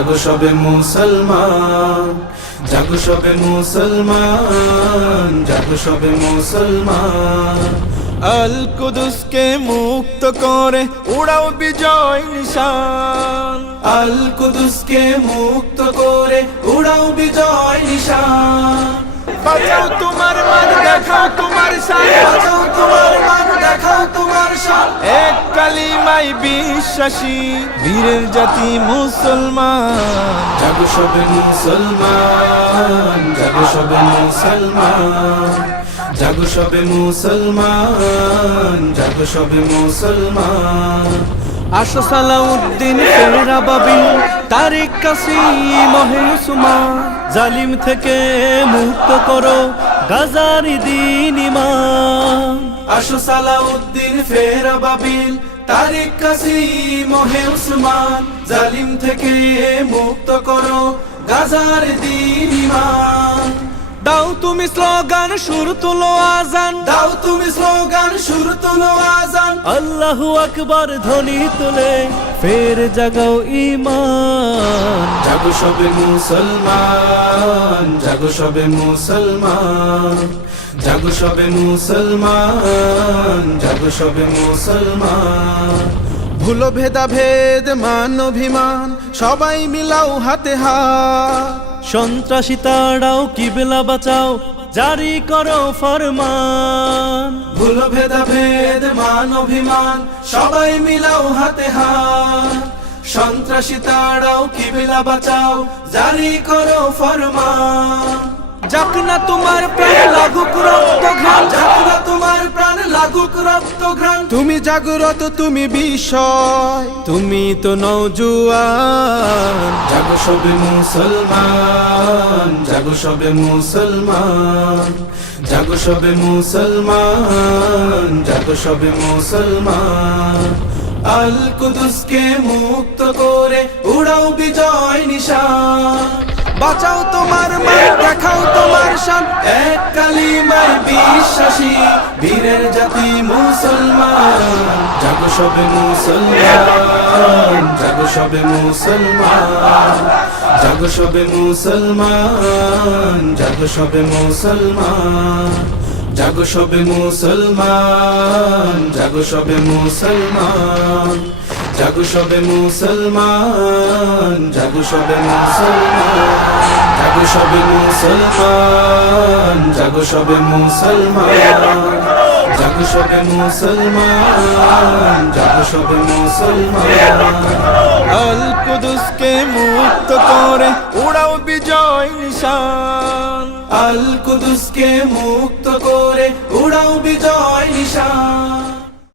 জাগো সবে মুসলমান, জাগো সবে মুসলমান, জাগো সবে মুসলমান। আল কুদুসকে মুক্ত করে উড়াও বিজয় নিশান, আল কুদুসকে মুক্ত করে উড়াও বিজয় নিশান। বাঁচাও তোমার মান, দেখাও তোমার শান, বাঁচাও তোমার মান, দেখাও তোমার শান। এক কালিমায় বিশ্বাসী বীরের জাতি মুসলমান। জাগো সবে মুসলমান, জাগো সবে মুসলমান, জাগো সবে মুসলমান, জাগো সবে মুসলমান। আসো সালাউদ্দিন ফেরা বাবিল, তারিক কাসিম উসমান, জালিম থেকে মুক্ত করো গাজার দিন ইমান। আসো সালাউদ্দিন ফেরা বাবিল, তারিক কাসিম উসমান, জালিম থেকে মুক্ত করো গাজার দিন ইমান। দাও তুমি স্লোগান, সুর তুলো আজান, দাও তুমি স্লোগান, সুর তুলো আজান। আল্লাহু আকবার ধ্বনি তুলে ফের জাগাও ঈমান। জাগো সবে মুসলমান, জাগো সবে মুসলমান, জাগো সবে মুসলমান, জাগো সবে মুসলমান। ভুলো ভেদাভেদ মান অভিমান, সবাই মিলাও হাতে হাত। সন্ত্রাসী তাড়াও কিবলা বাঁচাও, জারি করো ফরমান। ভুলো ভেদাভেদ মান অভিমান, সবাই মিলাও হাতে হাত। সন্ত্রাসী তাড়াও কিবলা বাঁচাও, জারি করো ফরমান। যাক না তোমার প্রাণ লাগুক রক্ত ঘ্রাণ, যাক না তোমার প্রাণ লাগুক রক্ত ঘ্রাণ। তুমি জাগ্রত, তুমি বিষয়, তুমি তো নওজোয়ান। জাগো সবে মুসলমান, জাগো সবে মুসলমান, জাগো সবে মুসলমান, জাগো সবে মুসলমান। আল কুদুসকে মুক্ত করে উড়াও বিজয় নিশান। বাঁচাও তোমার মান, দেখাও তোমার শান, এক কালিমায় বিশ্বাসী বীরের জাতি মুসলমান। জাগো সবে মুসলমান, জাগো সবে মুসলমান, জাগো সবে মুসলমান, জাগো সবে মুসলমান, জাগো সবে মুসলমান, জাগো সবে মুসলমান, জাগো সবে মুসলমান, জাগো সবে মুসলমান, জাগো সবে মুসলমান, জাগো সবে মুসলমান, জাগো সবে মুসলমান, জাগো সবে মুসলমান। আল কুদুসকে মুক্ত করে উড়াও বিজয় নিশান, আল কুদুসকে মুক্ত করে উড়াও বিজয় নিশান।